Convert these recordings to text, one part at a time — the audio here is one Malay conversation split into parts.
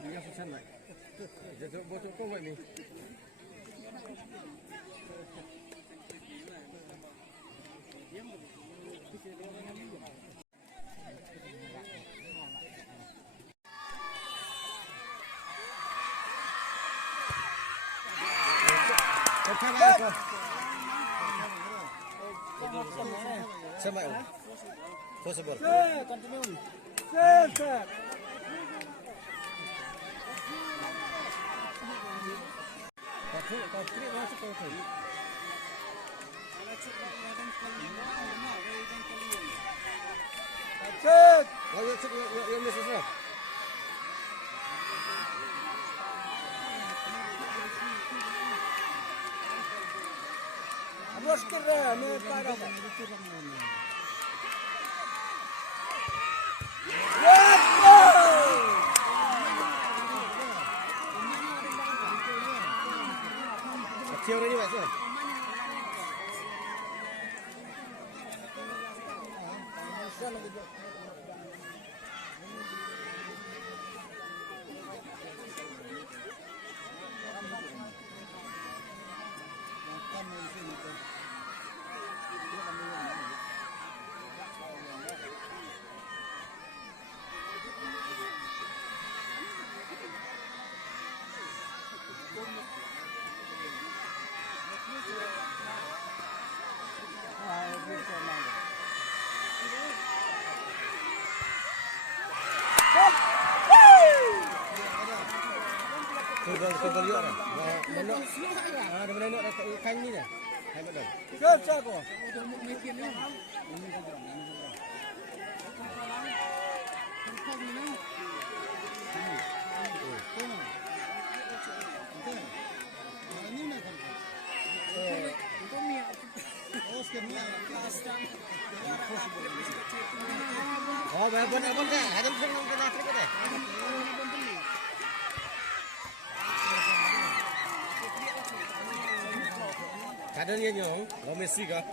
Dia susah nak. Jadi botol kau buat ni. Sampai. Possible. Continue. Set. Set. Yang mesti sah. Abos kira, ni para. Kecil ni macam. Kau lihat dah. Menok. Ada menok dekat ikan ni dah. Hai betul. Set ko. Oh, berapa dah? Ada pun nak Afrika dah. Ada ni nyong, lo Messi kah?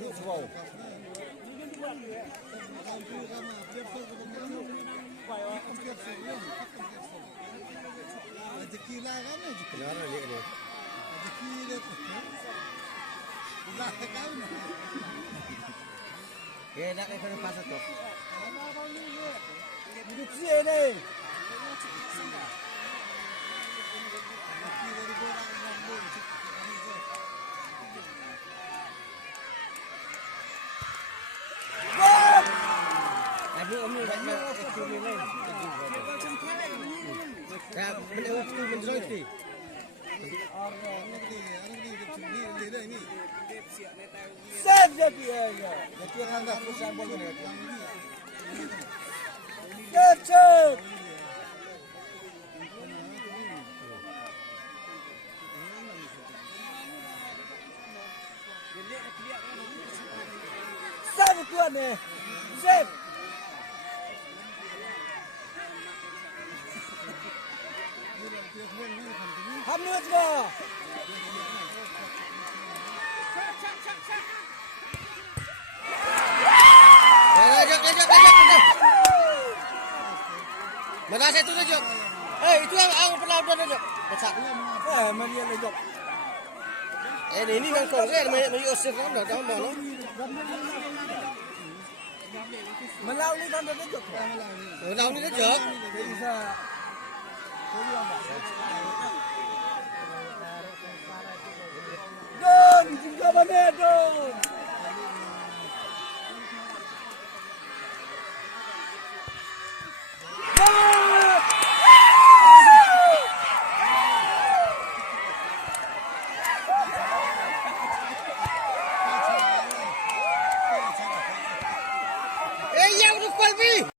Ni semua. Tequila kan ni? Kenapa ni ni? Tequila tu. Dah tahu ni. Ke nak kena pasal tu. Ini cie ni. Om ni banyak ekstrim ni lain. Dah benda waktu menjoy ni. Set je dia. Dia kan dah pusat bola ni. Set. Set tuan ni. Set. Hamid lah. Lajak. Mana saya tu lajak? Itu yang pernah lajak. Besar. Mana lajak? Ini yang kau kan, mai Osif kan dah tahu mana. Melau ni kan lajak. Melau ni lajak. Bisa.